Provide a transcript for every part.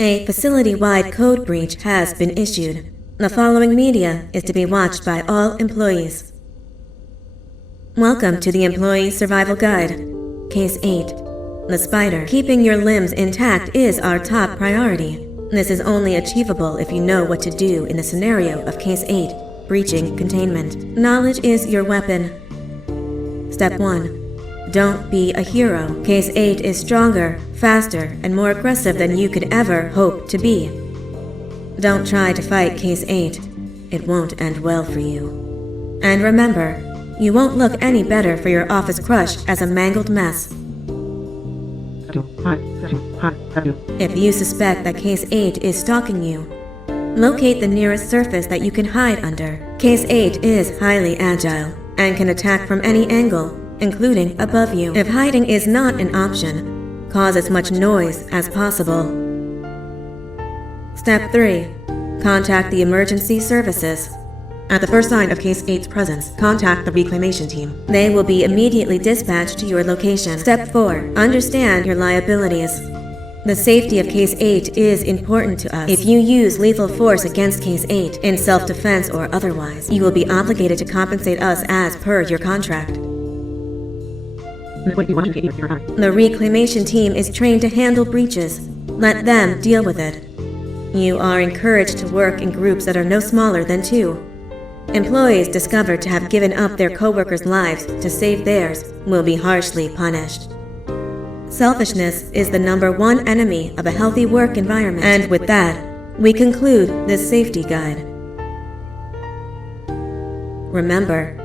A facility-wide code breach has been issued. The following media is to be watched by all employees. Welcome to the Employee Survival Guide. Case 8. The spider. Keeping your limbs intact is our top priority. This is only achievable if you know what to do in the scenario of Case 8, breaching containment. Knowledge is your weapon. Step 1. Don't be a hero. Case 8 is stronger, faster, and more aggressive than you could ever hope to be. Don't try to fight Case 8. It won't end well for you. And remember, you won't look any better for your office crush as a mangled mess. If you suspect that Case 8 is stalking you, locate the nearest surface that you can hide under. Case 8 is highly agile and can attack from any angle, including above you. If hiding is not an option, cause as much noise as possible. Step 3. Contact the emergency services. At the first sign of Case 8's presence, contact the reclamation team. They will be immediately dispatched to your location. Step 4. Understand your liabilities. The safety of Case 8 is important to us. If you use lethal force against Case 8, in self-defense or otherwise, you will be obligated to compensate us as per your contract. The reclamation team is trained to handle breaches. Let them deal with it. You are encouraged to work in groups that are no smaller than 2. Employees discovered to have given up their coworkers' lives to save theirs will be harshly punished. Selfishness is the #1 enemy of a healthy work environment. And with that, we conclude this safety guide. Remember,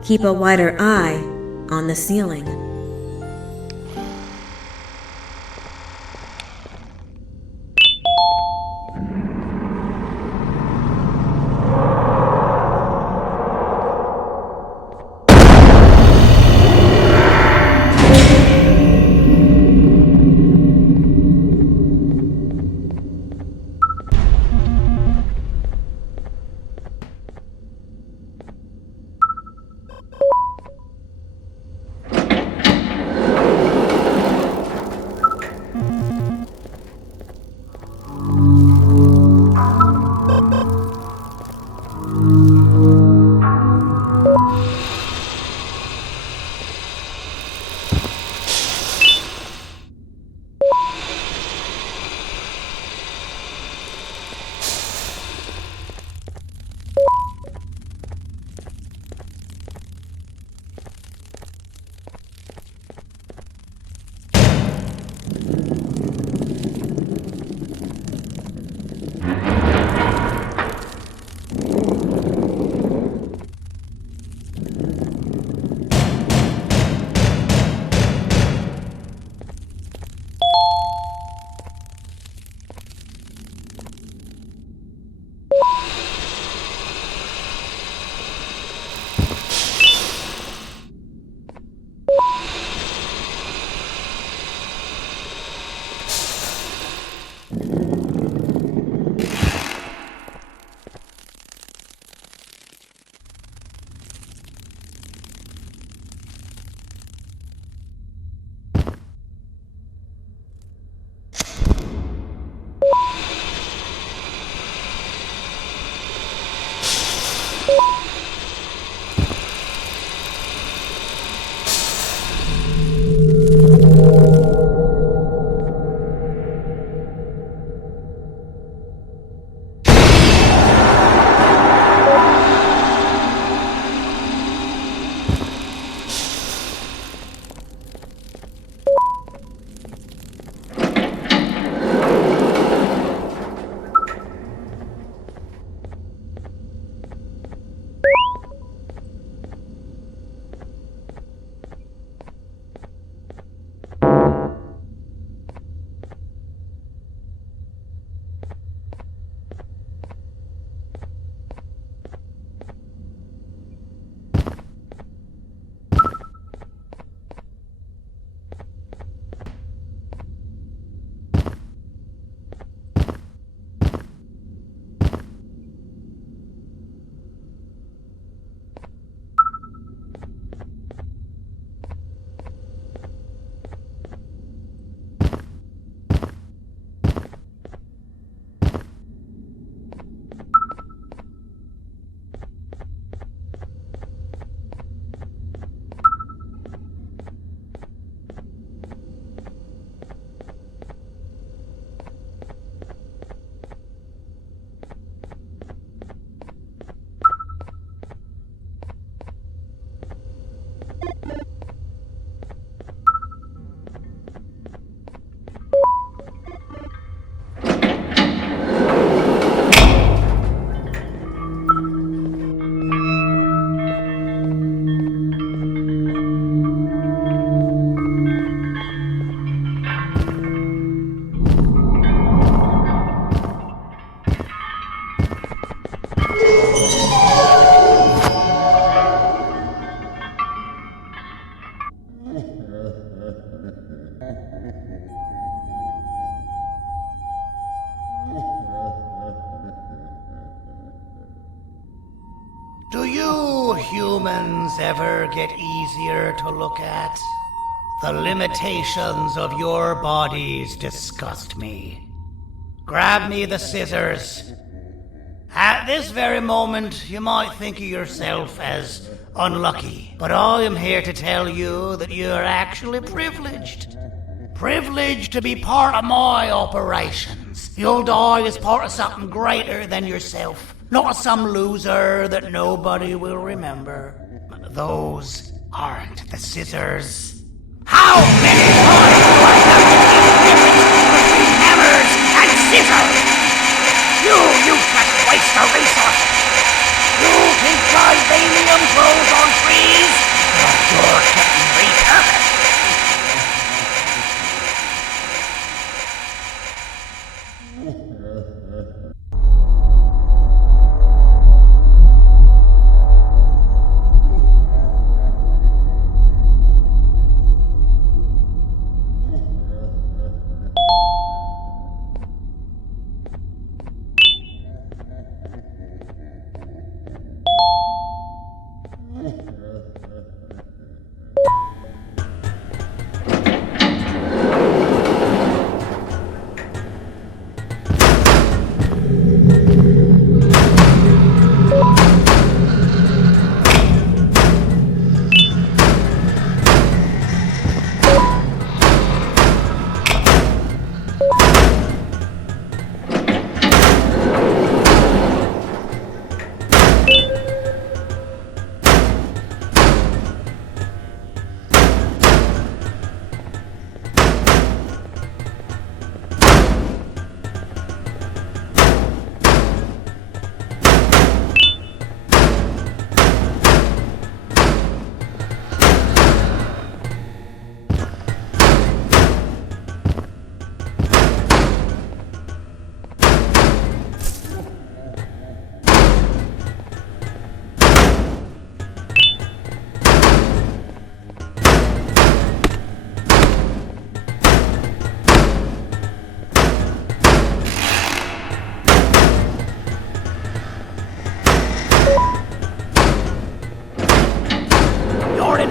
keep a wider eye on the ceiling. humans ever get easier to look at? The limitations of your bodies disgust me. Grab me the scissors. At this very moment, you might think of yourself as unlucky, but I am here to tell you that you're actually privileged. Privileged to be part of my operations. You'll die as part of something greater than yourself, not some loser that nobody will remember. Those aren't the scissors. How many times do I have to keep the difference between hammers and scissors? You useless waste of resources! You think titanium grows on trees? But you're getting repurposed.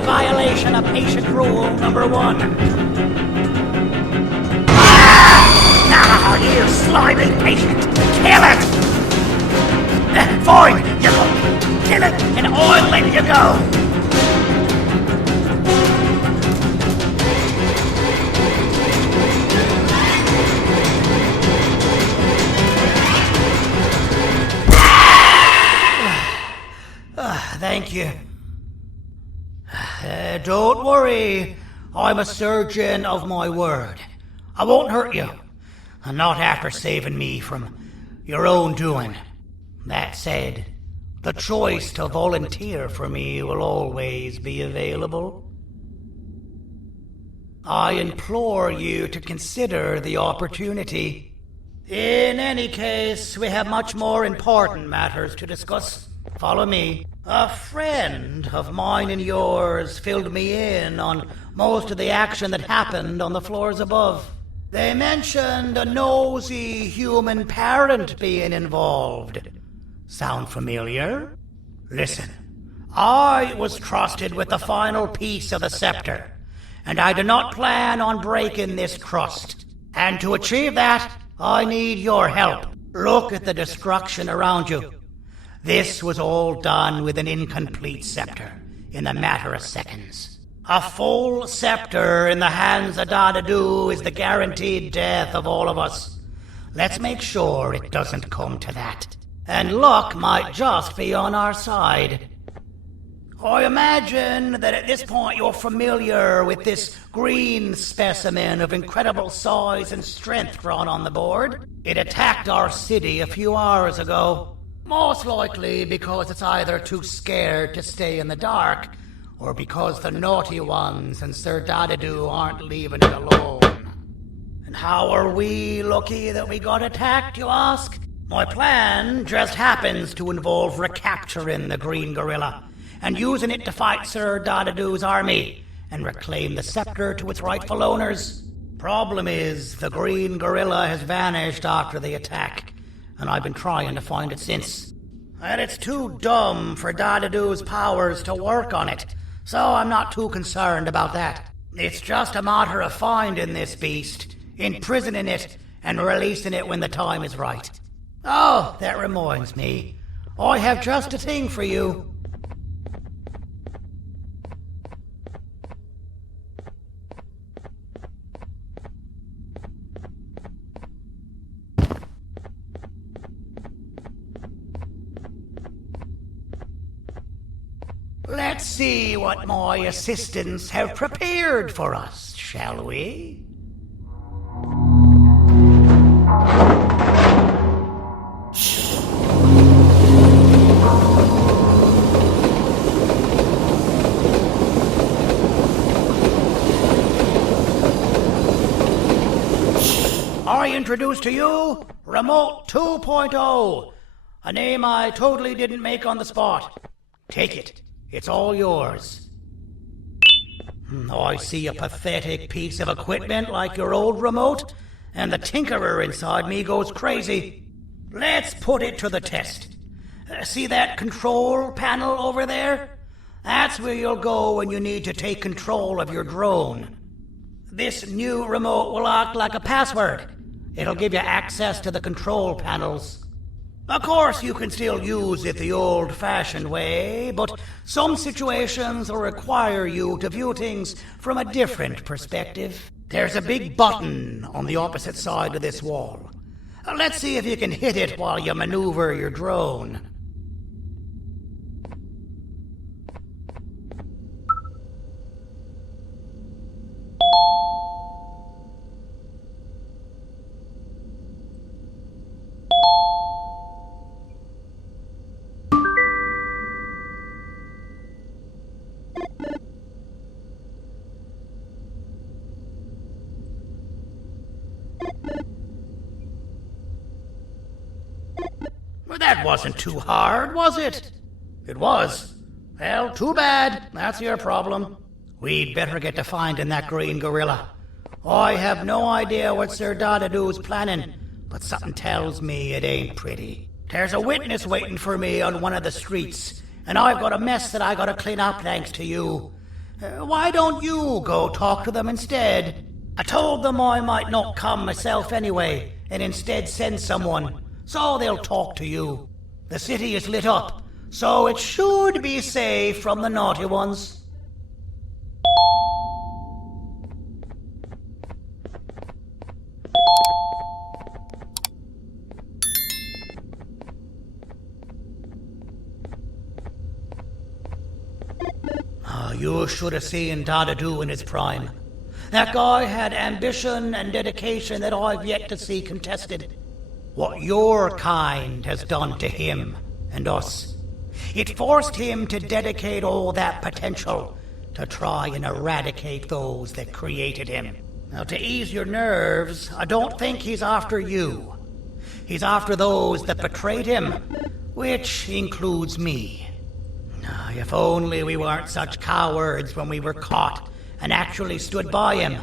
Violation of patient rule number 1. Now, you slimy patient! Kill it! Fine, you go. Kill it, and I'll let you go. Thank you. Don't worry, I'm a surgeon of my word. I won't hurt you, and not after saving me from your own doing. That said, the choice to volunteer for me will always be available. I implore you to consider the opportunity. In any case, we have much more important matters to discuss. Follow me. A friend of mine and yours filled me in on most of the action that happened on the floors above. They mentioned a nosy human parent being involved. Sound familiar? Listen, I was trusted with the final piece of the scepter, and I do not plan on breaking this trust. And to achieve that, I need your help. Look at the destruction around you. This was all done with an incomplete scepter in a matter of seconds. A full scepter in the hands of Dadadu is the guaranteed death of all of us. Let's make sure it doesn't come to that. And luck might just be on our side. I imagine that at this point you're familiar with this green specimen of incredible size and strength drawn on the board. It attacked our city a few hours ago. Most likely because it's either too scared to stay in the dark, or because the naughty ones and Sir Dadadu aren't leaving it alone. And how are we lucky that we got attacked, you ask? My plan just happens to involve recapturing the green gorilla, and using it to fight Sir Dadadu's army, and reclaim the scepter to its rightful owners. Problem is, the green gorilla has vanished after the attack, and I've been trying to find it since. And it's too dumb for Dadadoo's powers to work on it, so I'm not too concerned about that. It's just a matter of finding this beast, imprisoning it, and releasing it when the time is right. Oh, that reminds me. I have just a thing for you. Let's see what my assistants have prepared for us, shall we? I introduce to you Remote 2.0, a name I totally didn't make on the spot. Take it. It's all yours. I see a pathetic piece of equipment like your old remote, and the tinkerer inside me goes crazy. Let's put it to the test. See that control panel over there? That's where you'll go when you need to take control of your drone. This new remote will act like a password. It'll give you access to the control panels. Of course, you can still use it the old-fashioned way, but some situations will require you to view things from a different perspective. There's a big button on the opposite side of this wall. Let's see if you can hit it while you maneuver your drone. Well, that wasn't too hard, was it? It was. Well, too bad. That's your problem. We'd better get to finding that green gorilla. I have no idea what Sir Dadadoo's planning, but something tells me it ain't pretty. There's a witness waiting for me on one of the streets, and I've got a mess that I gotta clean up thanks to you. Why don't you go talk to them instead? I told them I might not come myself anyway, and instead send someone, so they'll talk to you. The city is lit up, so it should be safe from the naughty ones. You should have seen Dadadoo in his prime. That guy had ambition and dedication that I've yet to see contested. What your kind has done to him and us. It forced him to dedicate all that potential to try and eradicate those that created him. Now, to ease your nerves, I don't think he's after you. He's after those that betrayed him, which includes me. If only we weren't such cowards when we were caught and actually stood by him,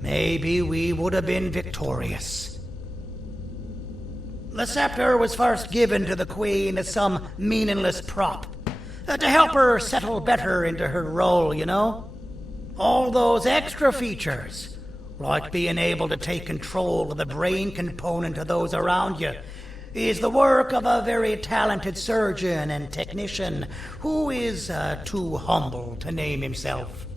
maybe we would have been victorious. The scepter was first given to the Queen as some meaningless prop, to help her settle better into her role, you know? All those extra features, like being able to take control of the brain component of those around you, is the work of a very talented surgeon and technician who is too humble to name himself.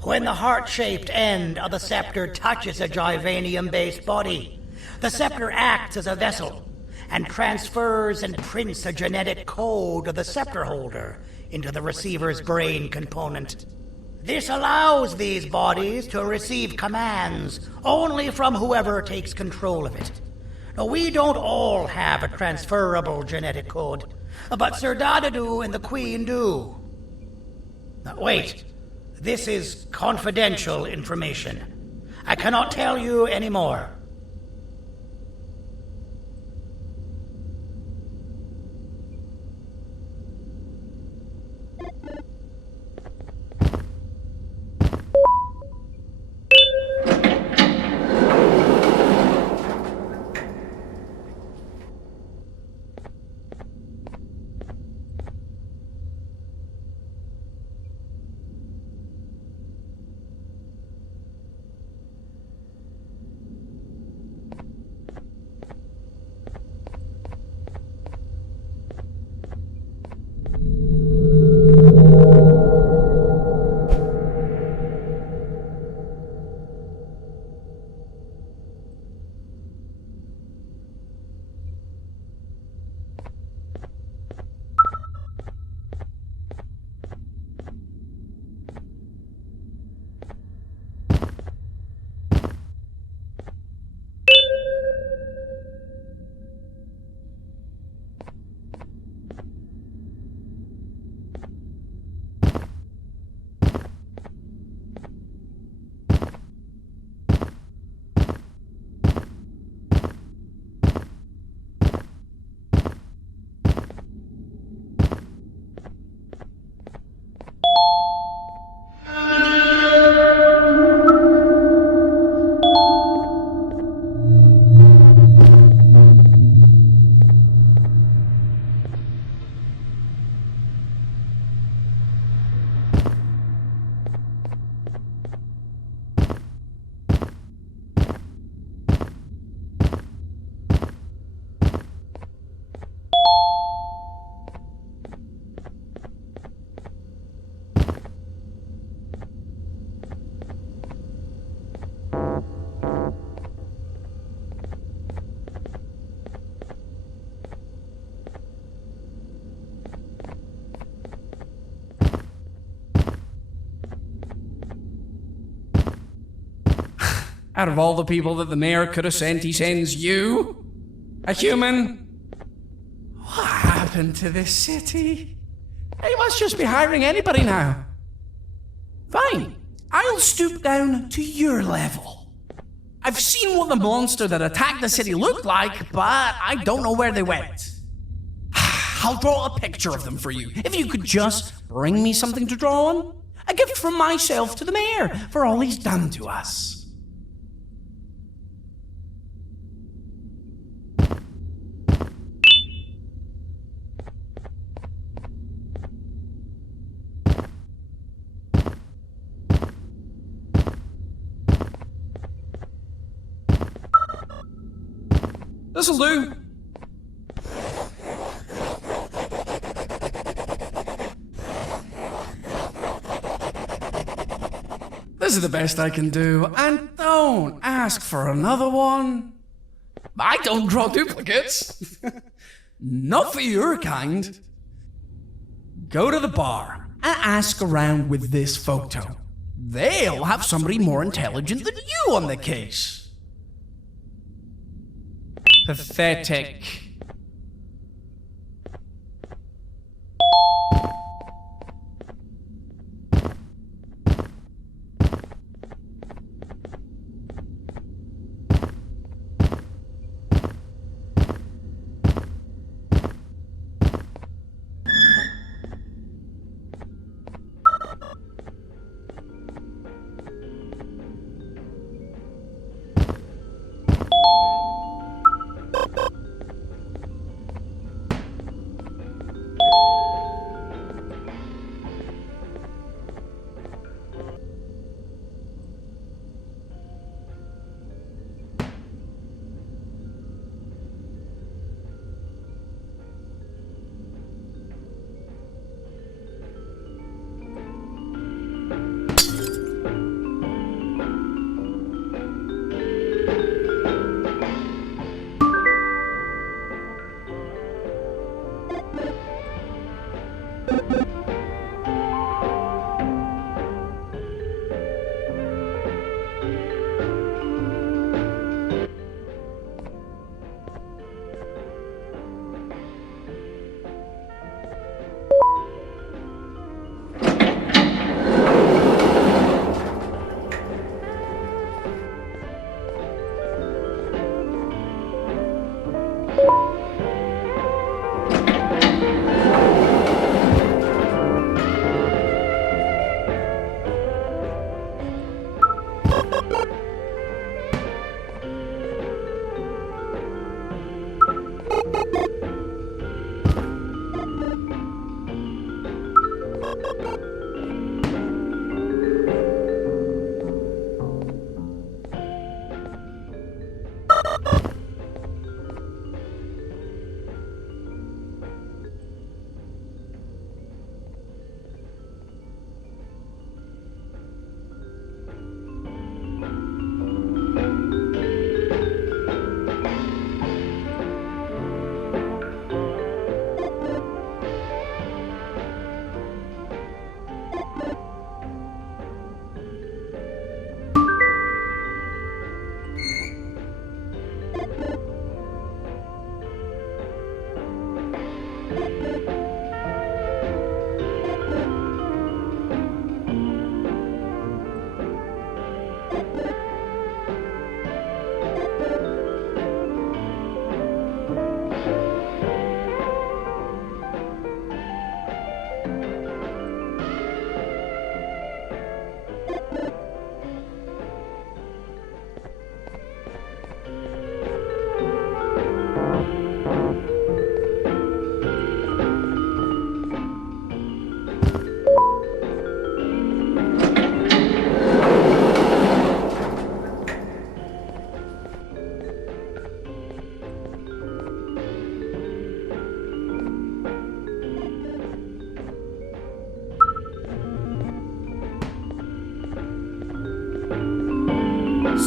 When the heart-shaped end of the scepter touches a Givanium-based body, the scepter acts as a vessel and transfers and prints a genetic code of the scepter holder into the receiver's brain component. This allows these bodies to receive commands only from whoever takes control of it. Now, we don't all have a transferable genetic code, but Sir Dadadoo and the Queen do. Now, wait. This is confidential information. I cannot tell you any more. Out of all the people that the mayor could have sent, he sends you? A human? What happened to this city? He must just be hiring anybody now. Fine, I'll stoop down to your level. I've seen what the monster that attacked the city looked like, but I don't know where they went. I'll draw a picture of them for you, if you could just bring me something to draw on. A gift from myself to the mayor for all he's done to us. This'll do. This is the best I can do, and don't ask for another one. I don't draw duplicates. Not for your kind. Go to the bar and ask around with this photo. They'll have somebody more intelligent than you on the case. Pathetic.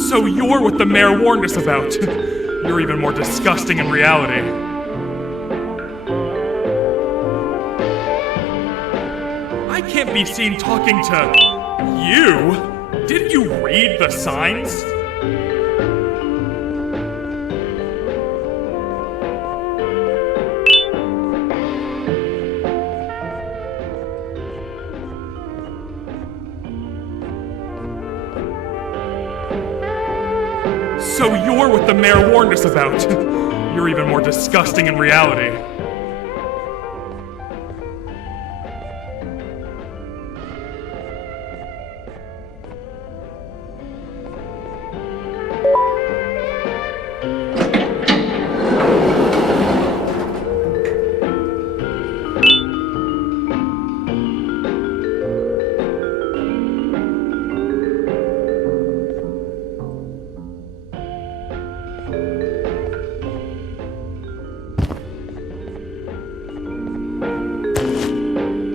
So you're what the mayor warned us about. You're even more disgusting in reality. I can't be seen talking to you. Didn't you read the signs? So you're what the mayor warned us about. You're even more disgusting in reality.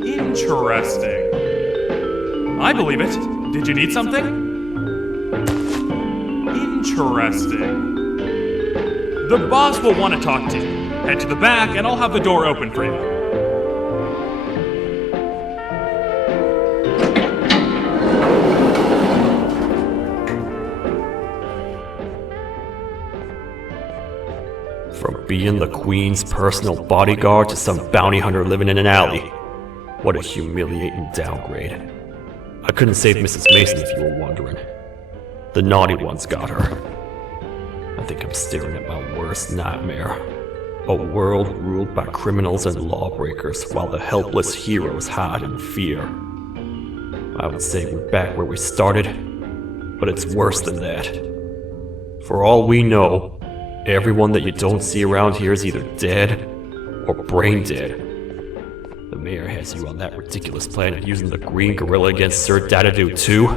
Interesting. I believe it. Did you need something? Interesting. The boss will want to talk to you. Head to the back and I'll have the door open for you. From being the Queen's personal bodyguard to some bounty hunter living in an alley. What a humiliating downgrade. I couldn't save Mrs. Mason if you were wondering. The naughty ones got her. I think I'm staring at my worst nightmare. A world ruled by criminals and lawbreakers while the helpless heroes hide in fear. I would say we're back where we started, but it's worse than that. For all we know, everyone that you don't see around here is either dead or brain dead. The mayor has you on that ridiculous plan of using the green gorilla against Sir Dadadoo too?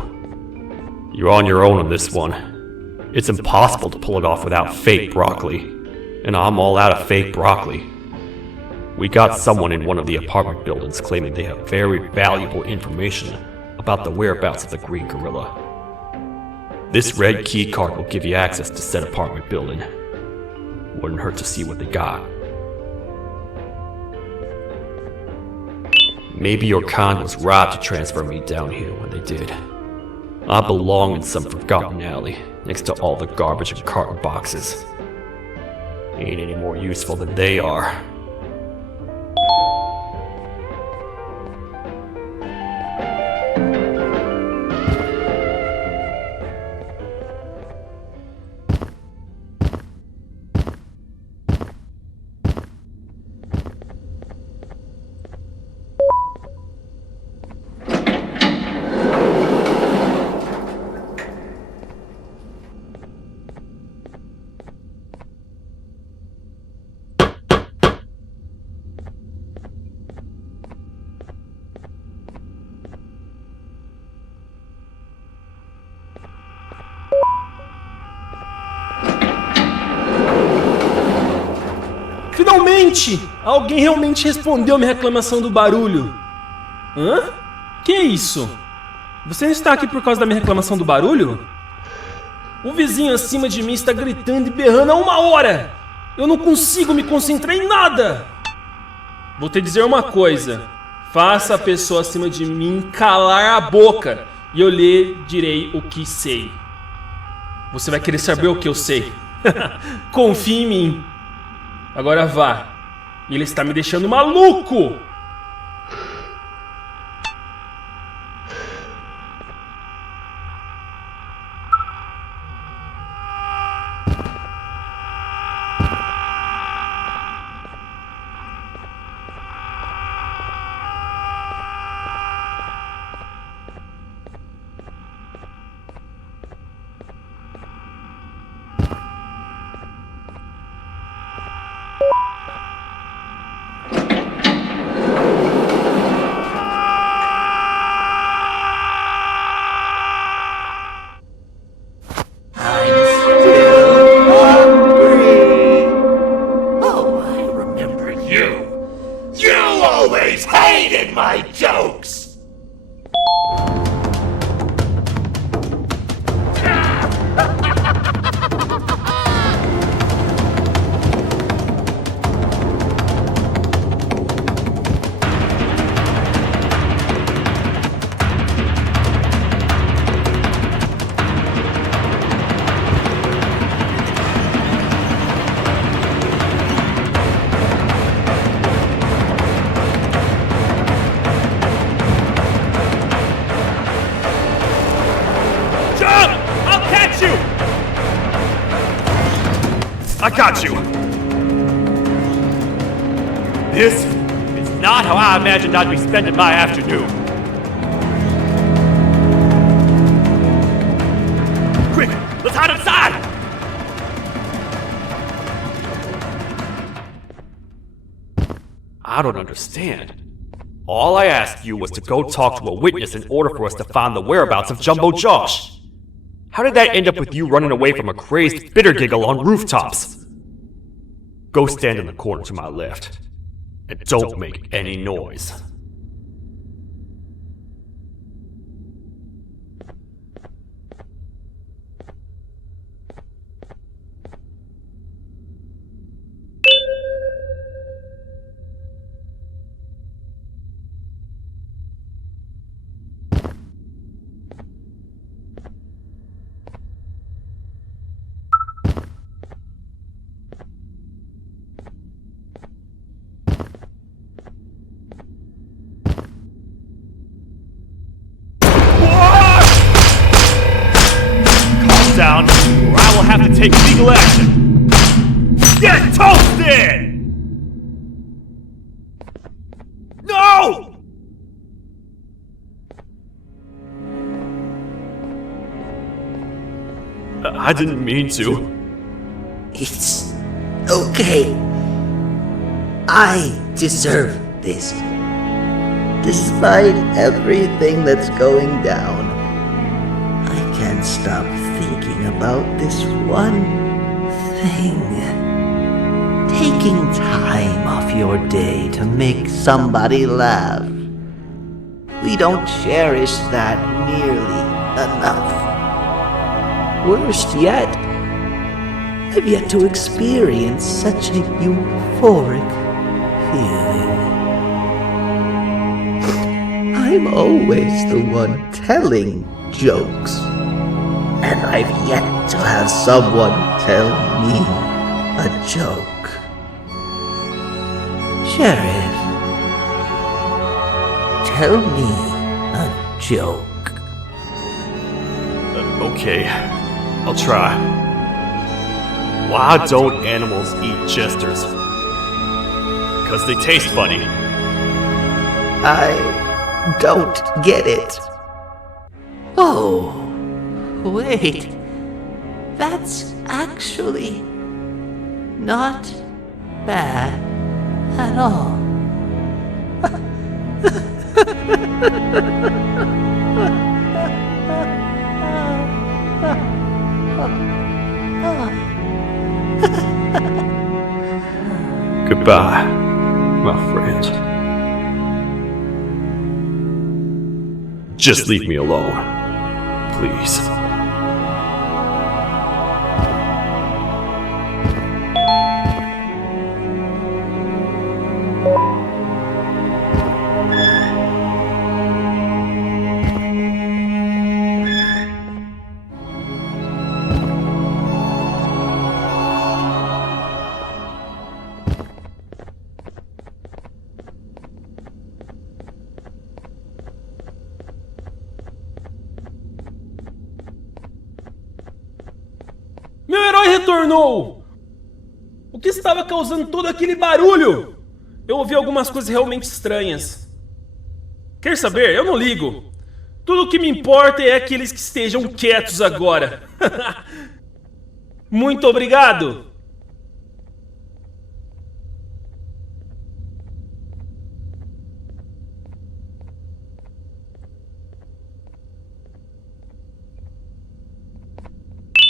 You're on your own on this one. It's impossible to pull it off without fake broccoli. And I'm all out of fake broccoli. We got someone in one of the apartment buildings claiming they have very valuable information about the whereabouts of the green gorilla. This red key card will give you access to said apartment building. Wouldn't hurt to see what they got. Maybe your con was right to transfer me down here when they did. I belong in some forgotten alley, next to all the garbage and carton boxes. Ain't any more useful than they are. Finalmente! Alguém realmente respondeu minha reclamação do barulho. Hã? Que é isso? Você não está aqui por causa da minha reclamação do barulho? O vizinho acima de mim está gritando e berrando há 1 hora! Eu não consigo me concentrar em nada! Vou te dizer uma coisa. Faça a pessoa acima de mim calar a boca e eu lhe direi o que sei. Você vai querer saber o que eu sei. Confie em mim. Agora vá. Ele está me deixando maluco! I got you. This is not how I imagined I'd be spending my afternoon. Quick, let's hide inside! I don't understand. All I asked you was to go talk to a witness in order for us to find the whereabouts of Jumbo Josh. How did that end up with you running away from a crazed bitter giggle on rooftops? Go stand in the corner to my left, and don't make any noise. Down, or I will have to take legal action. Get toasted! No! I didn't mean to. It's okay. I deserve this. Despite everything that's going down, I can't stop thinking about this one thing. Taking time off your day to make somebody laugh. We don't cherish that nearly enough. Worst yet, I've yet to experience such a euphoric feeling. I'm always the one telling jokes, and I've yet to have someone tell me a joke. Sheriff, tell me a joke. Okay, I'll try. Why don't animals eat jesters? 'Cause they taste funny. I don't get it. Oh, wait. That's actually not bad at all. Goodbye, my friend. Just leave me alone, please. Meu herói retornou! O que estava causando todo aquele barulho? Eu ouvi algumas coisas realmente estranhas. Quer saber? Eu não ligo. Tudo o que me importa é aqueles que estejam quietos agora. Muito obrigado!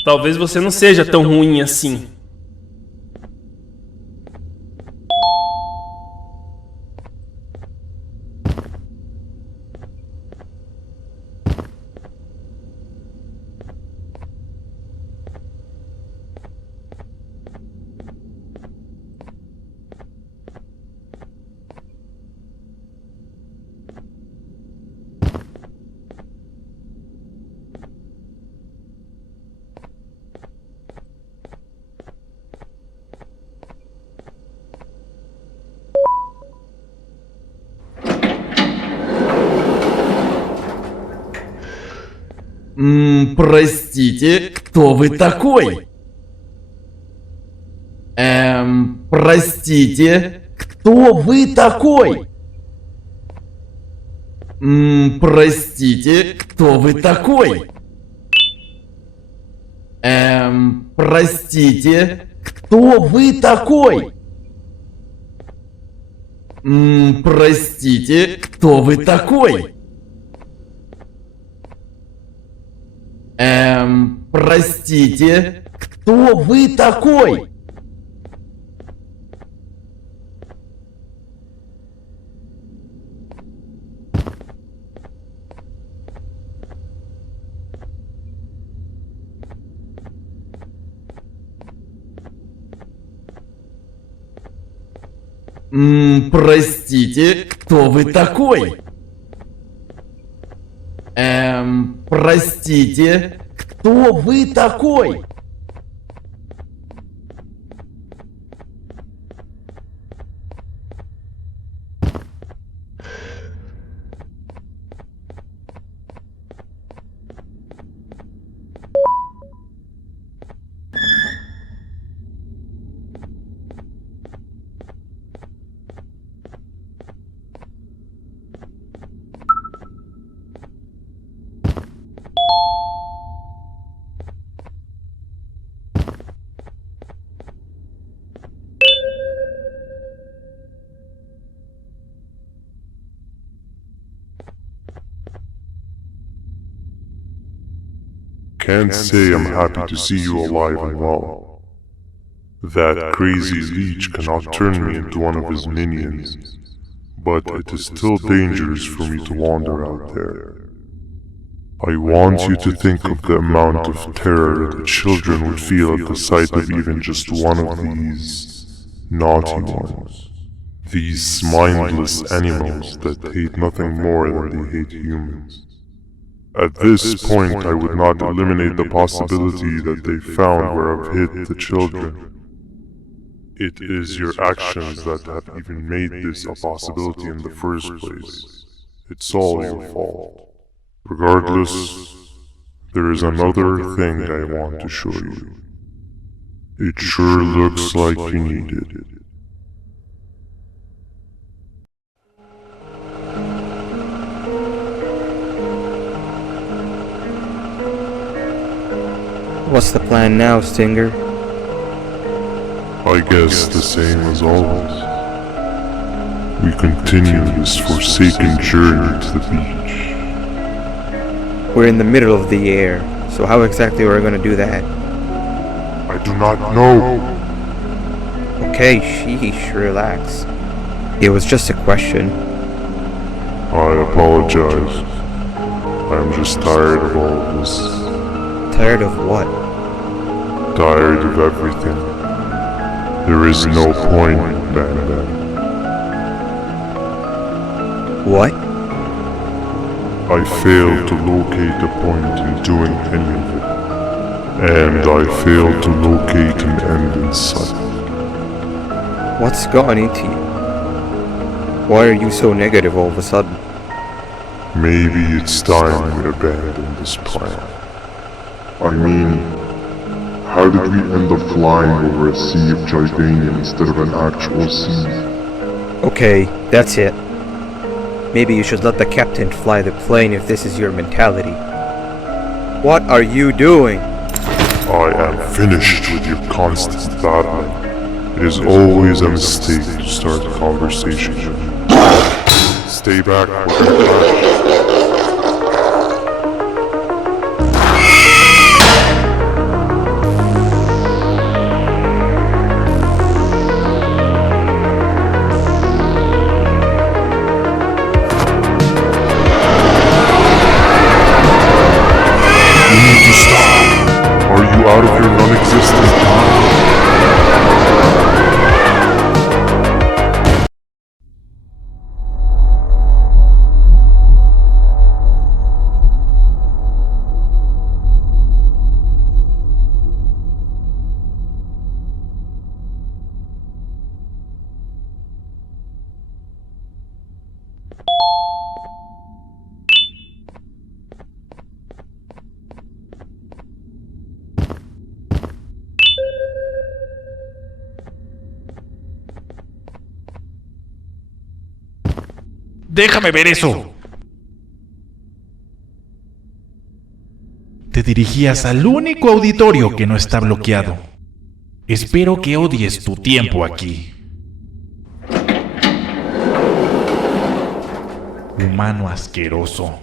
Talvez você não seja tão ruim assim. Простите, кто вы такой? Простите, кто вы такой? Простите, кто вы такой? Простите, кто вы такой? Простите, кто вы такой? Простите, кто вы такой? Простите, кто вы такой? Простите, кто вы такой? Can't say I'm happy to see you alive and well. That crazy leech cannot turn me into one of his minions, but it is still dangerous for me to wander out there. I want you to think of the amount of terror the children would feel at the sight of even just one of these naughty ones. These mindless animals that hate nothing more than they hate humans. At this point, I would not eliminate the possibility that they found where I've hid the children. It is your actions that have even made this a possibility in the first place. It's all your fault. Regardless, there is another thing I want to show you. It sure looks like you need it. What's the plan now, Stinger? I guess the same as always. We continue this forsaken journey to the beach. We're in the middle of the air, so how exactly are we going to do that? I do not know. Okay, sheesh, relax. It was just a question. I apologize. I'm just tired of all of this. Tired of what? Tired of everything. There is no point, Banban. What? I failed to locate a point in doing any of it. And I failed to locate an end in sight. What's gotten into you? Why are you so negative all of a sudden? Maybe it's time we abandon this plan. I mean, how did we end up flying over a sea of Jordanian instead of an actual sea? Okay, that's it. Maybe you should let the captain fly the plane if this is your mentality. What are you doing? I am finished with your constant battling. It is always a mistake to start a conversation. Stay back or crash. Out of your non-existent mind. Déjame ver eso. Te dirigías al único auditorio que no está bloqueado. Espero que odies tu tiempo aquí. Humano asqueroso.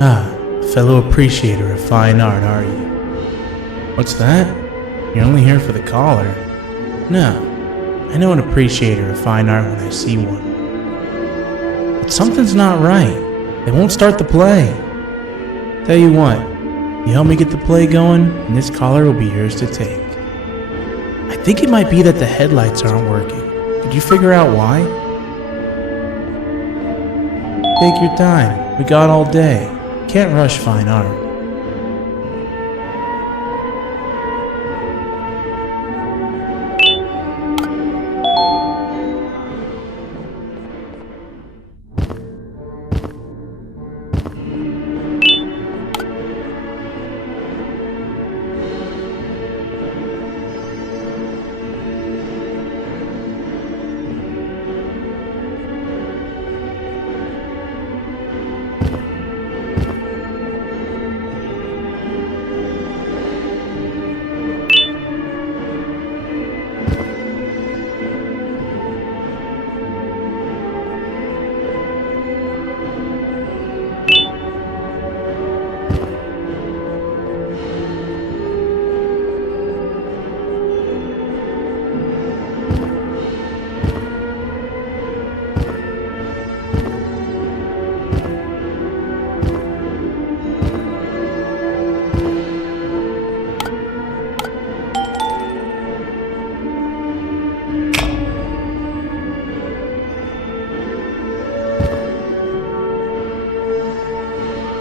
Ah, fellow appreciator of fine art, are you? What's that? You're only here for the collar? No, I know an appreciator of fine art when I see one. But something's not right. They won't start the play. Tell you what, you help me get the play going, and this collar will be yours to take. I think it might be that the headlights aren't working. Did you figure out why? Take your time. We got all day. Can't rush fine art.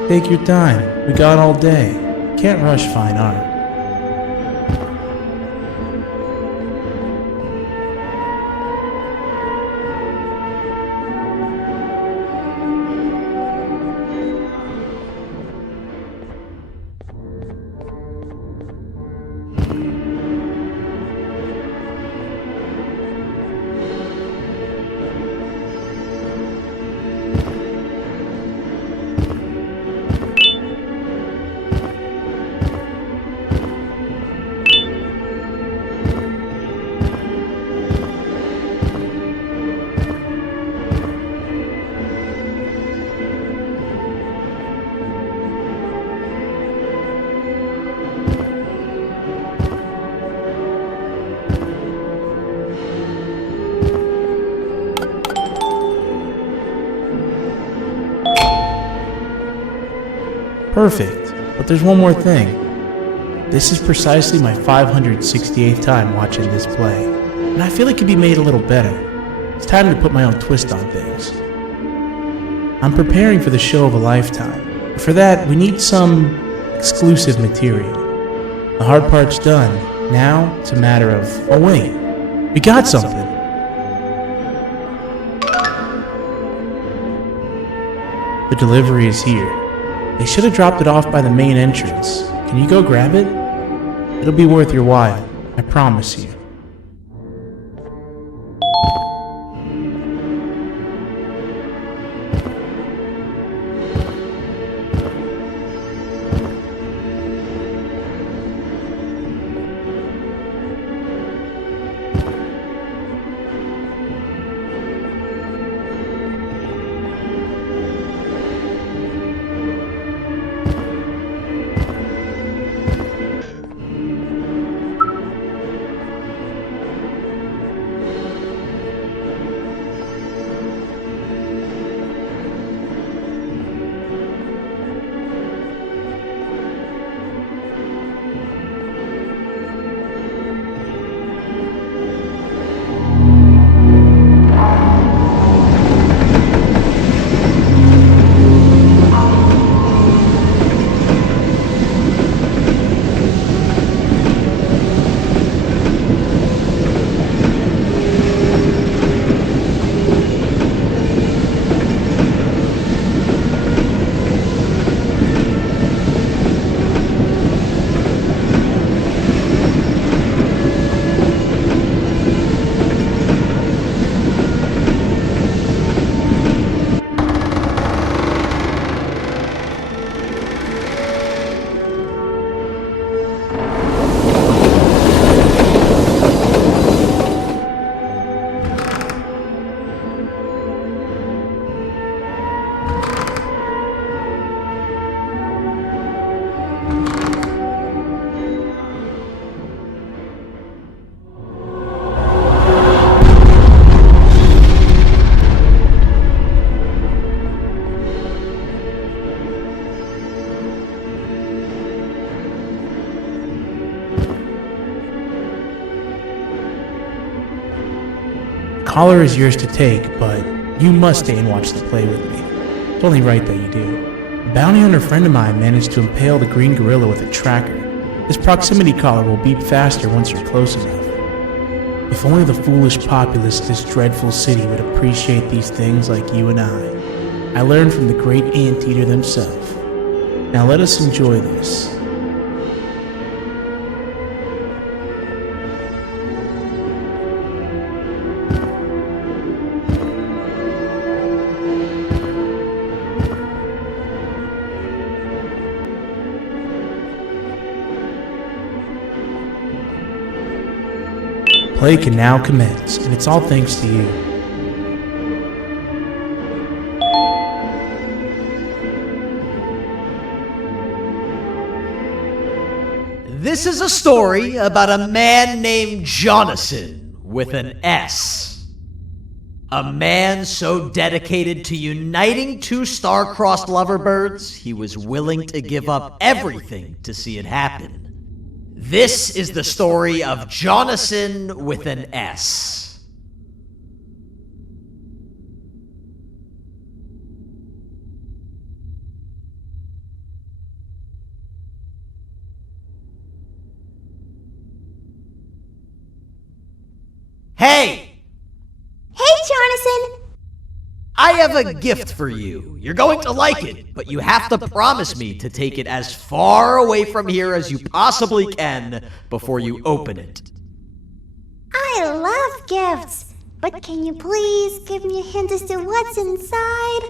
Take your time. We got all day. Can't rush fine art. Perfect. But there's one more thing. This is precisely my 568th time watching this play, and I feel it could be made a little better. It's time to put my own twist on things. I'm preparing for the show of a lifetime, but for that we need some exclusive material. The hard part's done. Now it's a matter of, oh wait, we got something. The delivery is here. They should have dropped it off by the main entrance. Can you go grab it? It'll be worth your while, I promise you. collar is yours to take, but you must stay and watch the play with me. It's only right that you do. A bounty hunter friend of mine managed to impale the green gorilla with a tracker. This proximity collar will beep faster once you're close enough. If only the foolish populace of this dreadful city would appreciate these things like you and I learned from the great anteater themselves. Now let us enjoy this. Play can now commence, and it's all thanks to you. This is a story about a man named Jonathan with an S. A man so dedicated to uniting two star-crossed loverbirds, he was willing to give up everything to see it happen. This is the story of Jonathan with an S. Hey! Hey, Jonathan! I have a gift for you. You're going to like it, but you have to promise me to take it as far away from here as you possibly can before you open it. I love gifts, but can you please give me a hint as to what's inside?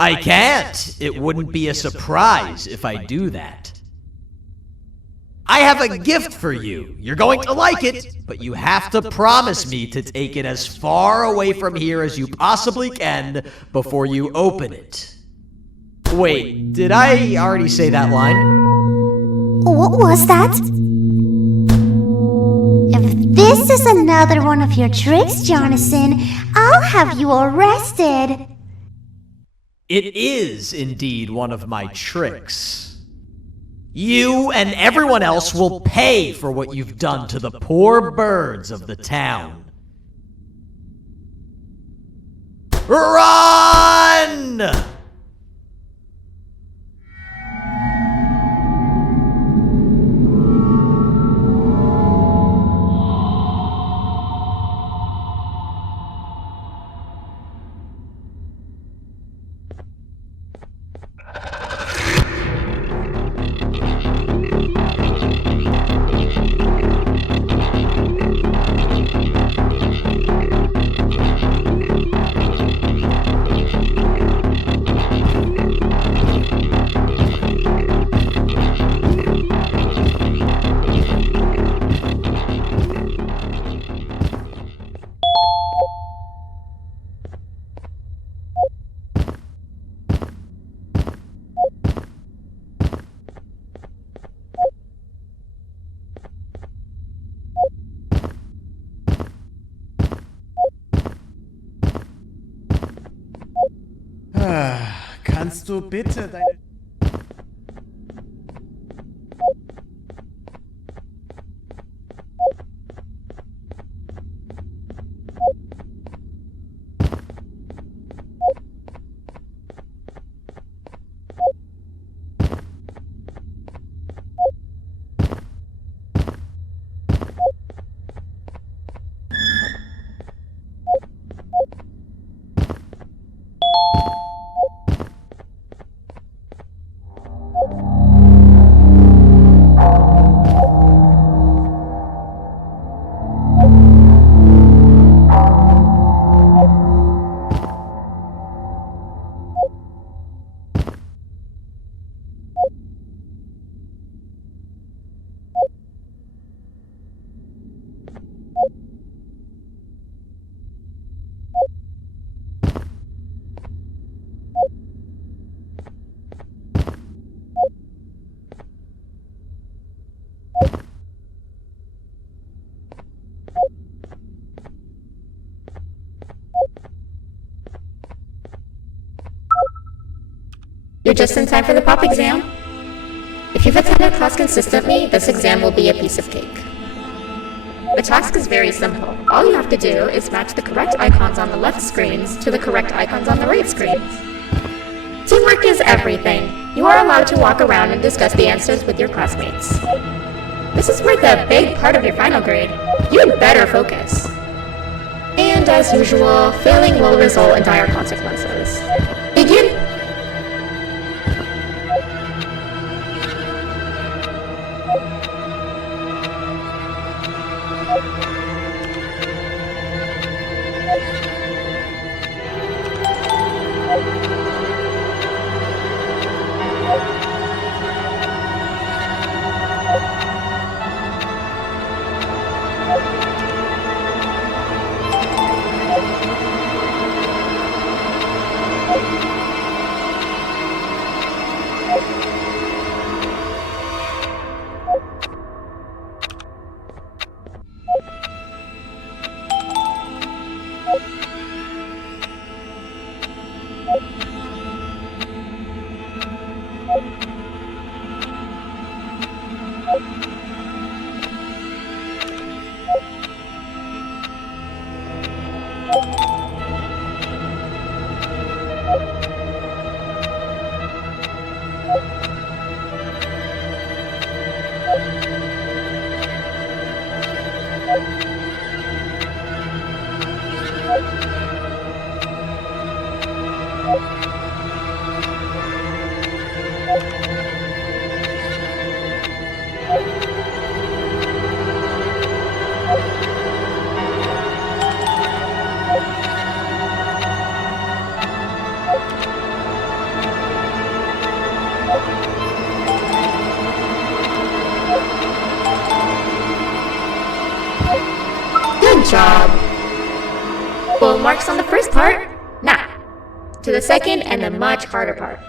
I can't. It wouldn't be a surprise if I do that. I have a gift for you. You're going to like it, but you have to promise me to take it as far away from here as you possibly can before you open it. Wait, did I already say that line? What was that? If this is another one of your tricks, Jonathan, I'll have you arrested. It is indeed one of my tricks. You and everyone else will pay for what you've done to the poor birds of the town. Run! Kannst du bitte deine... You're just in time for the pop exam. If you've attended class consistently, this exam will be a piece of cake. The task is very simple. All you have to do is match the correct icons on the left screens to the correct icons on the right screens. Teamwork is everything. You are allowed to walk around and discuss the answers with your classmates. This is worth a big part of your final grade. You'd better focus. And as usual, failing will result in dire consequences. Begin! Good job! Full marks on the first part. Now, to the second and the much harder part.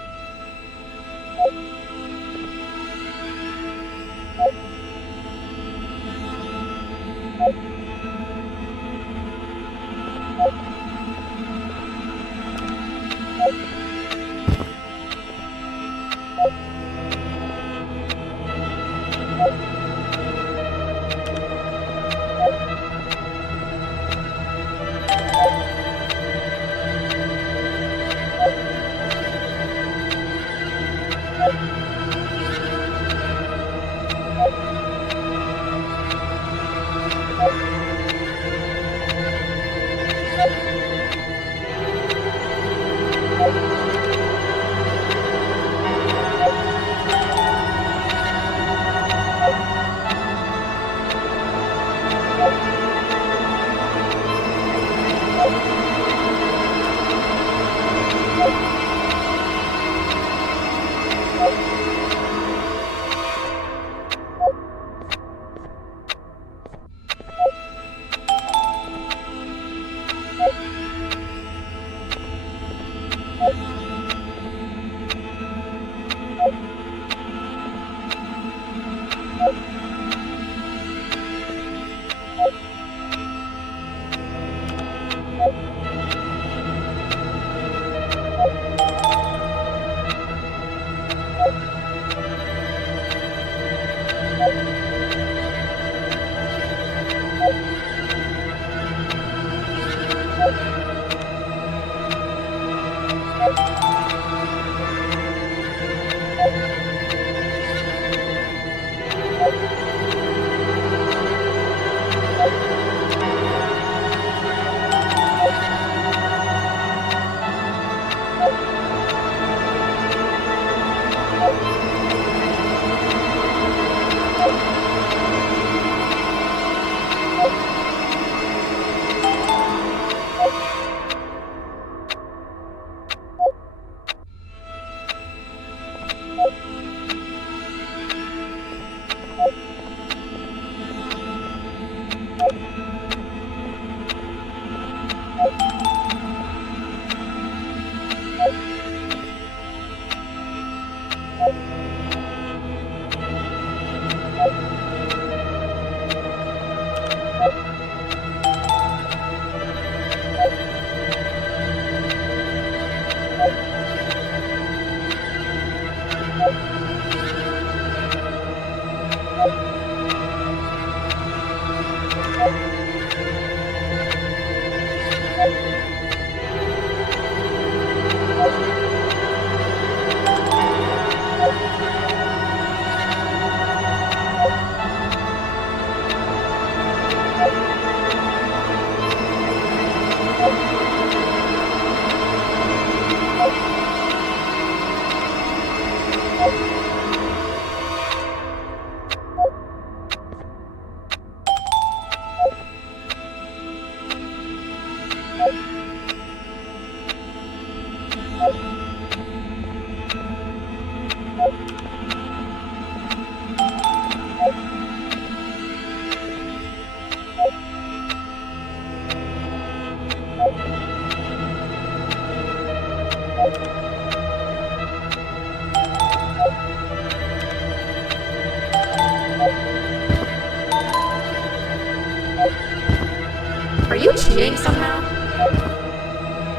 Are you cheating somehow?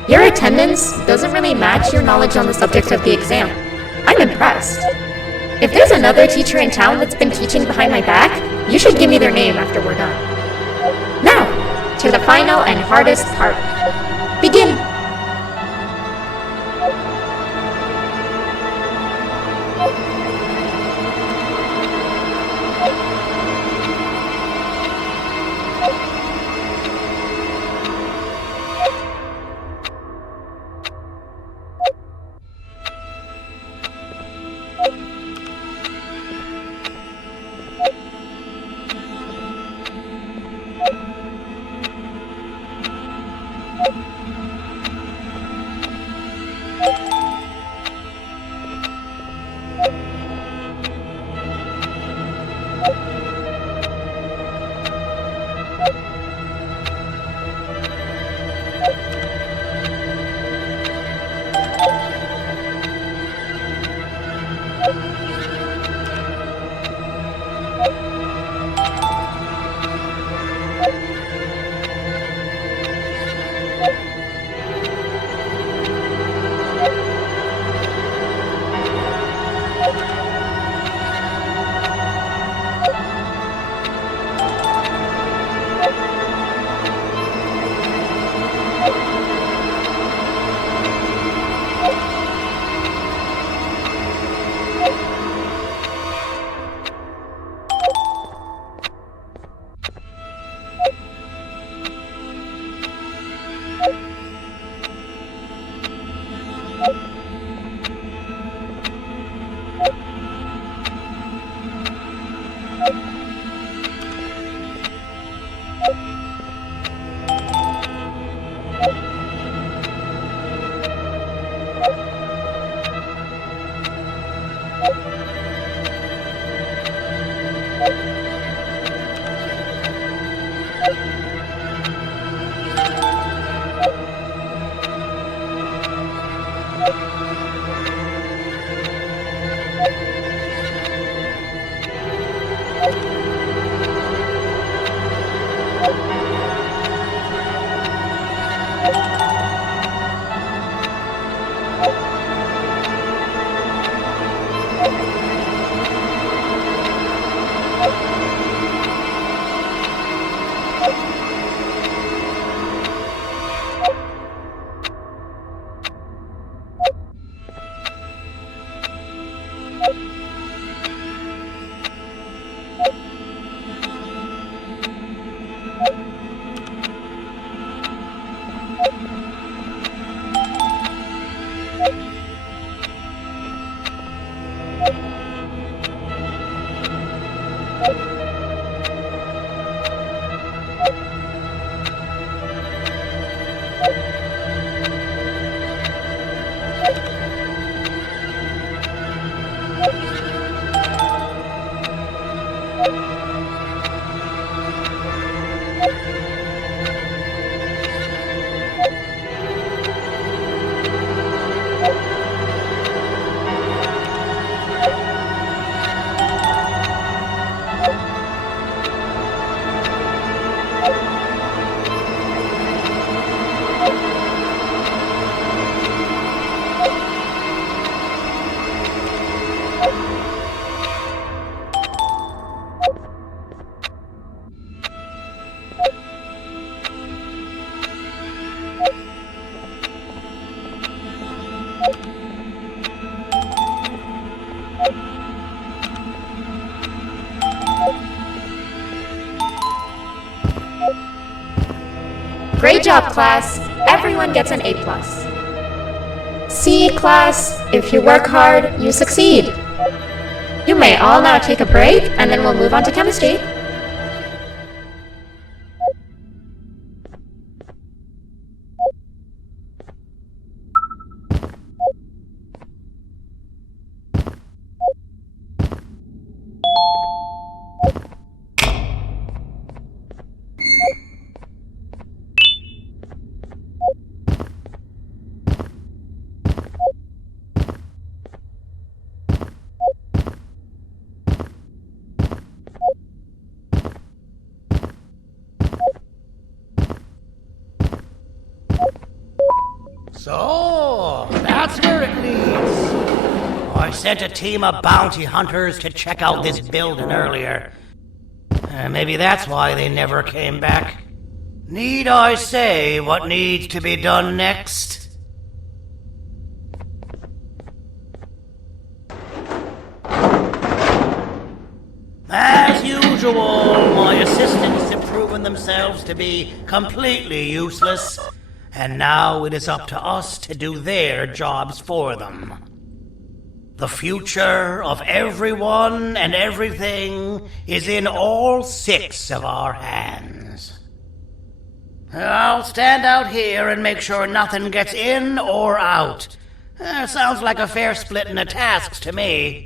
Your attendance doesn't really match your knowledge on the subject of the exam. I'm impressed. If there's another teacher in town that's been teaching behind my back, you should give me their name after we're done. Now, to the final and hardest part. Begin! job, class. Everyone gets an A+. See, class, if you work hard, you succeed. You may all now take a break, and then we'll move on to chemistry. So, that's where it leads. I sent a team of bounty hunters to check out this building earlier. Maybe that's why they never came back. Need I say what needs to be done next? As usual, my assistants have proven themselves to be completely useless. And now it is up to us to do their jobs for them. The future of everyone and everything is in all 6 of our hands. I'll stand out here and make sure nothing gets in or out. Sounds like a fair split in the tasks to me.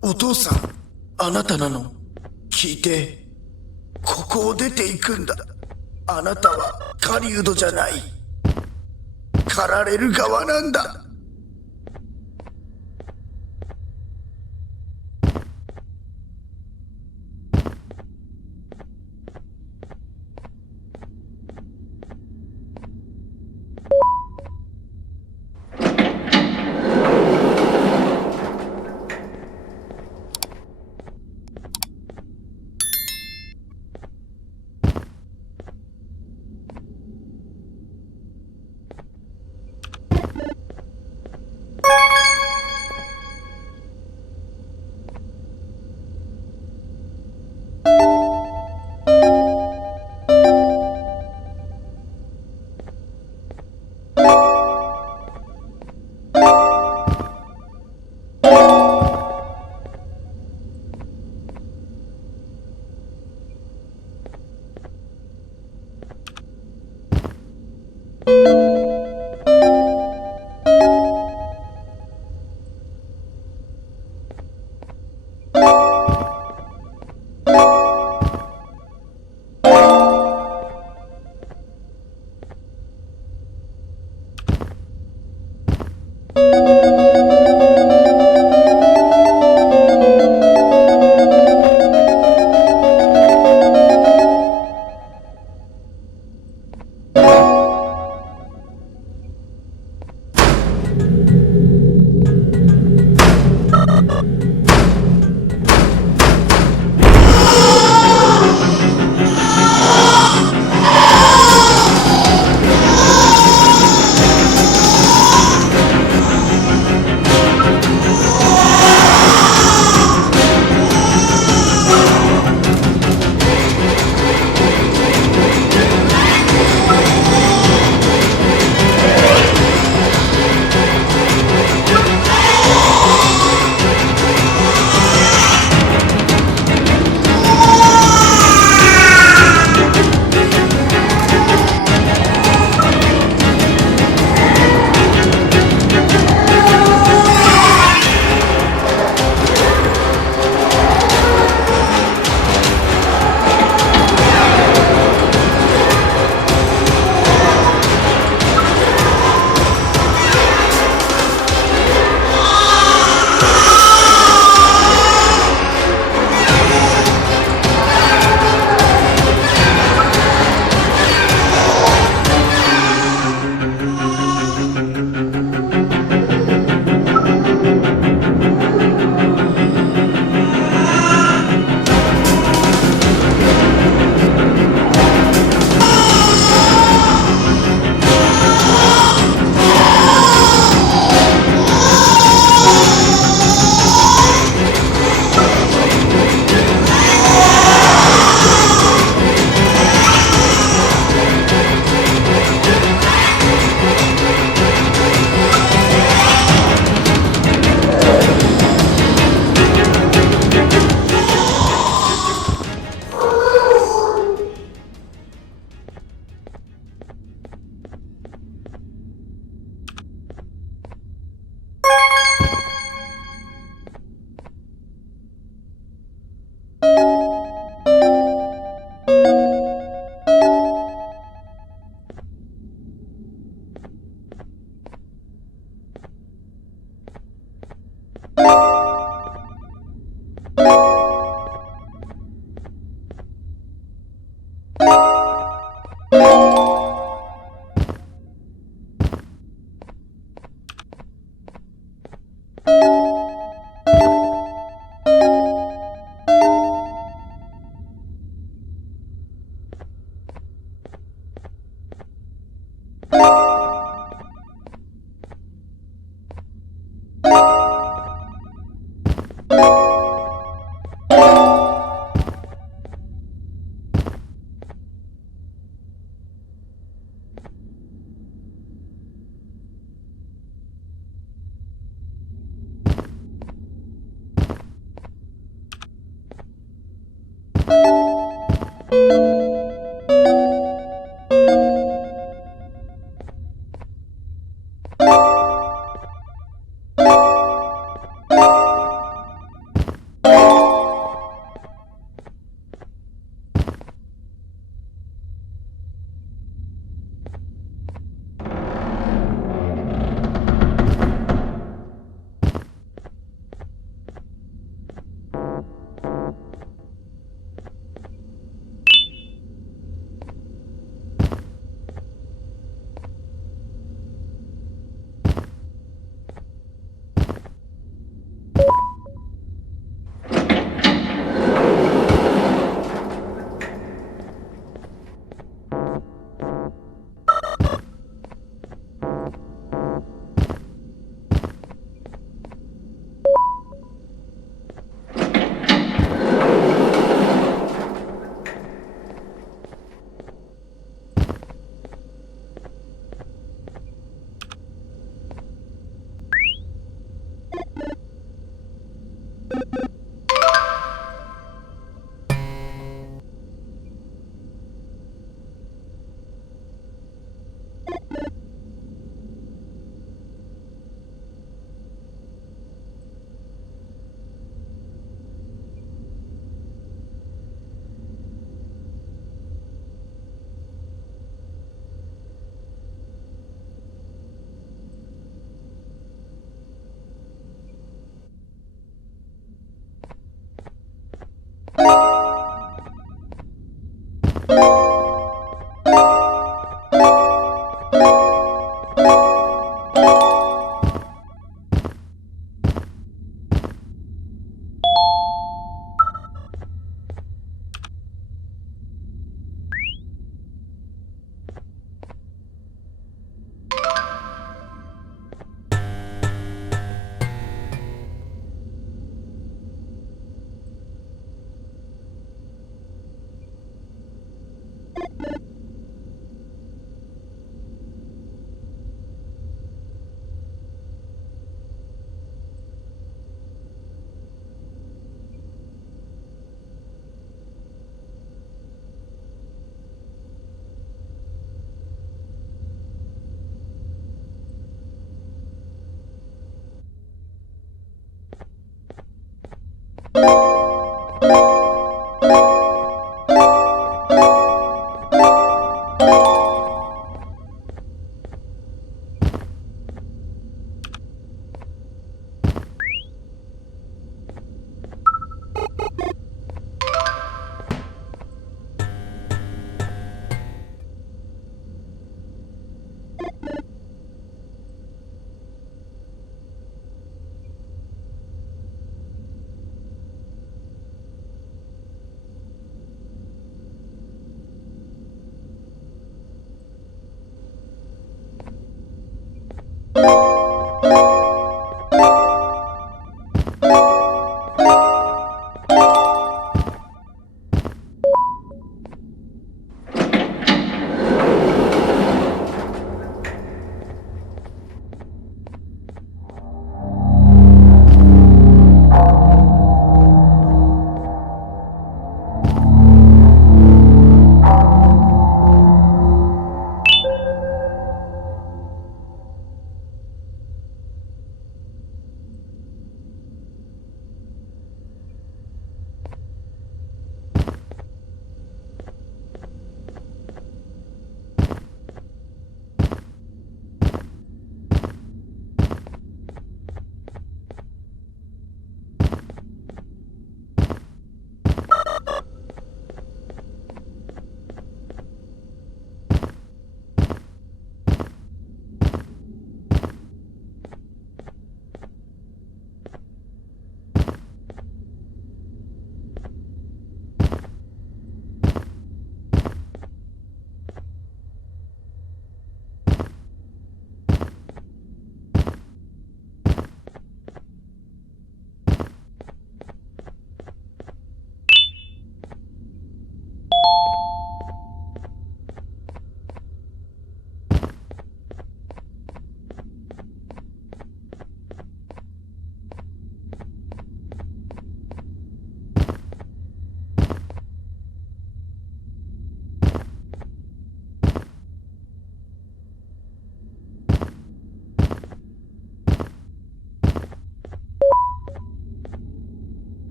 「お父さん、あなたなの？聞いて。ここを出ていくんだ。あなたは狩人じゃない。狩られる側なんだ。」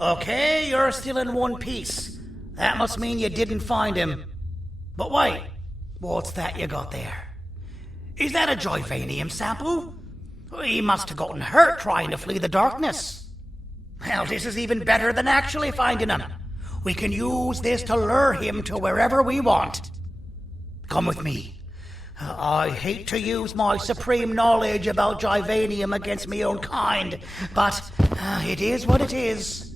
Okay, you're still in one piece. That must mean you didn't find him. But wait, what's that you got there? Is that a Joyvanium sample? He must have gotten hurt trying to flee the darkness. Well, this is even better than actually finding him. We can use this to lure him to wherever we want. Come with me. I hate to use my supreme knowledge about Joyvanium against my own kind, but it is what it is.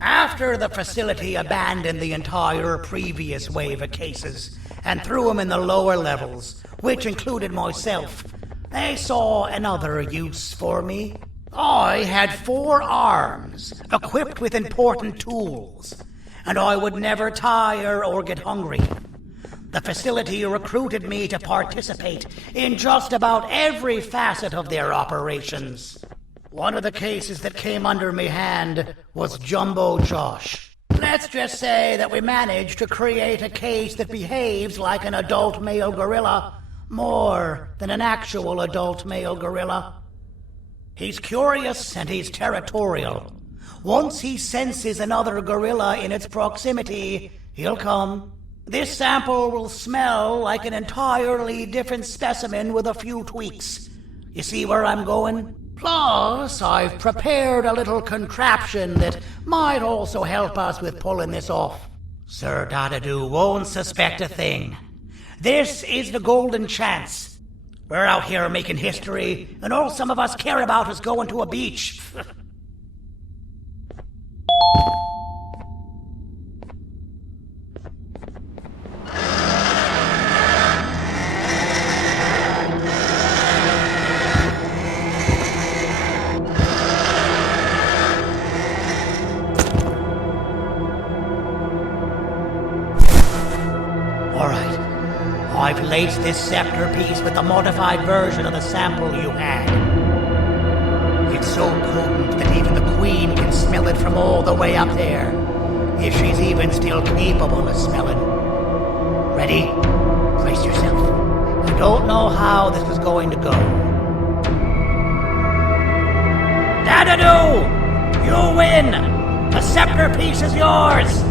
After the facility abandoned the entire previous wave of cases and threw them in the lower levels, which included myself, they saw another use for me. I had 4 arms, equipped with important tools, and I would never tire or get hungry. The facility recruited me to participate in just about every facet of their operations. One of the cases that came under me hand was Jumbo Josh. Let's just say that we managed to create a case that behaves like an adult male gorilla, more than an actual adult male gorilla. He's curious and he's territorial. Once he senses another gorilla in its proximity, he'll come. This sample will smell like an entirely different specimen with a few tweaks. You see where I'm going? Plus, I've prepared a little contraption that might also help us with pulling this off. Sir Dadadoo won't suspect a thing. This is the golden chance. We're out here making history, and all some of us care about is going to a beach. I've laced this scepter piece with the modified version of the sample you had. It's so potent that even the Queen can smell it from all the way up there, if she's even still capable of smelling. Ready? Brace yourself. I don't know how this is going to go. Dadadoo! You win! The scepter piece is yours!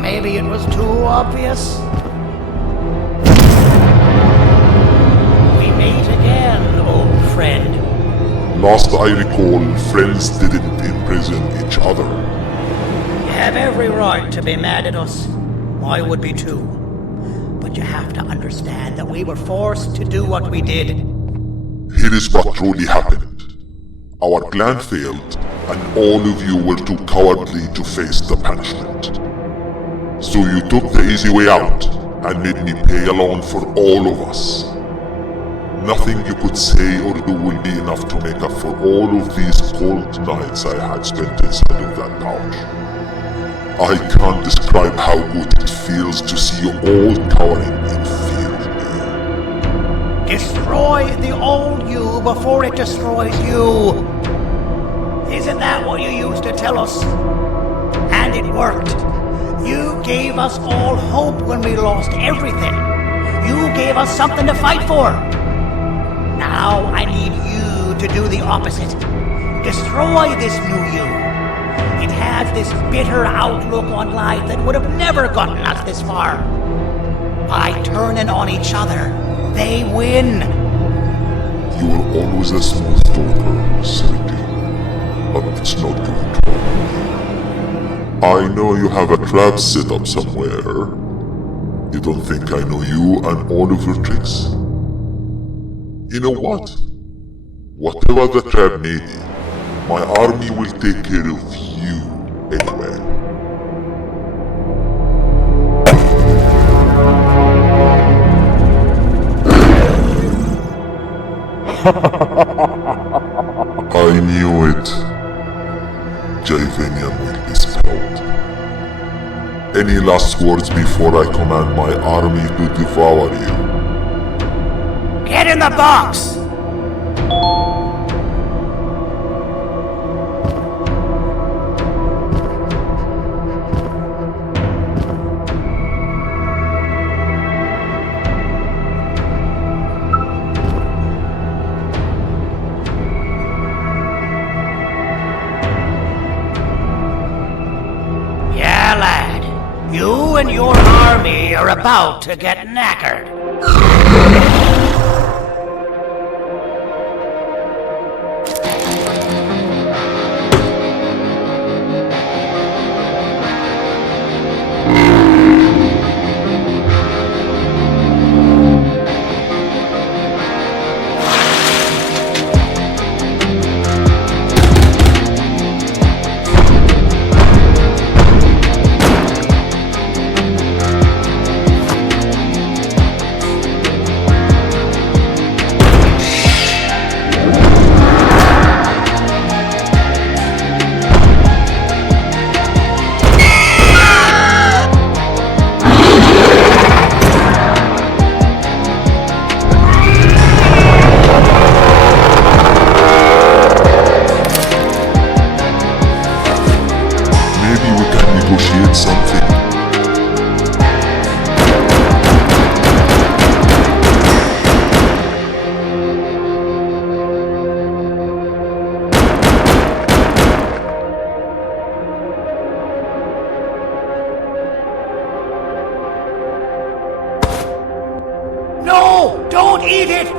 Maybe it was too obvious. We meet again, old friend. Last I recall, friends didn't imprison each other. You have every right to be mad at us. I would be too. But you have to understand that we were forced to do what we did. Here is what truly happened. Our clan failed, and all of you were too cowardly to face the punishment. So you took the easy way out, and made me pay along for all of us. Nothing you could say or do will be enough to make up for all of these cold nights I had spent inside of that pouch. I can't describe how good it feels to see you all cowering in fear. Destroy the old you before it destroys you. Isn't that what you used to tell us? And it worked. You gave us all hope when we lost everything. You gave us something to fight for. Now I need you to do the opposite. Destroy this new you. It has this bitter outlook on life that would have never gotten us this far. By turning on each other, they win. You were always a smooth talker, Sergio, but it's not going to work. I know you have a trap set up somewhere. You don't think I know you and all of your tricks? You know what? Whatever the trap may be, my army will take care of you anyway. I knew it. Joyvanium will be spelled. Any last words before I command my army to devour you? Get in the box! You and your army are about to get knackered. No! Don't eat it!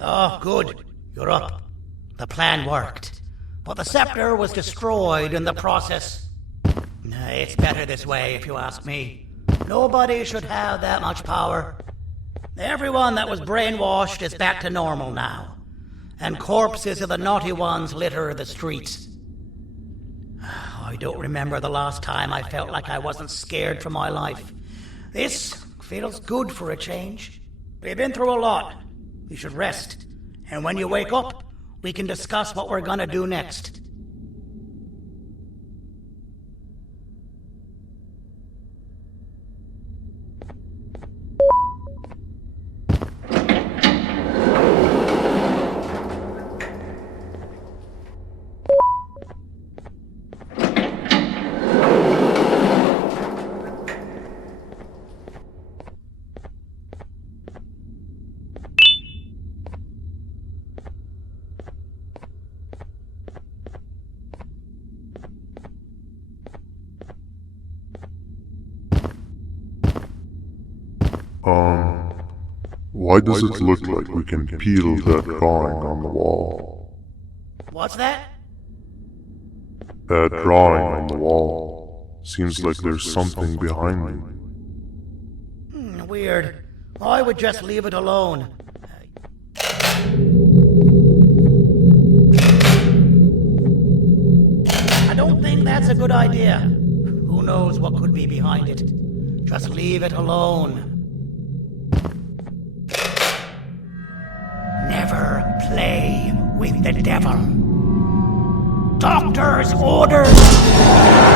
Oh, good. You're up. The plan worked. But the scepter was destroyed in the process. It's better this way, if you ask me. Nobody should have that much power. Everyone that was brainwashed is back to normal now. And corpses of the naughty ones litter the streets. I don't remember the last time I felt like I wasn't scared for my life. This feels good for a change. We've been through a lot. You should rest. And when you wake up, we can discuss what we're gonna do next. Why does it look like we can peel that drawing on the wall? What's that? That drawing on the wall. Seems like there's something behind it. Weird. I would just leave it alone. I don't think that's a good idea. Who knows what could be behind it? Just leave it alone. Never play with the devil. Doctor's orders!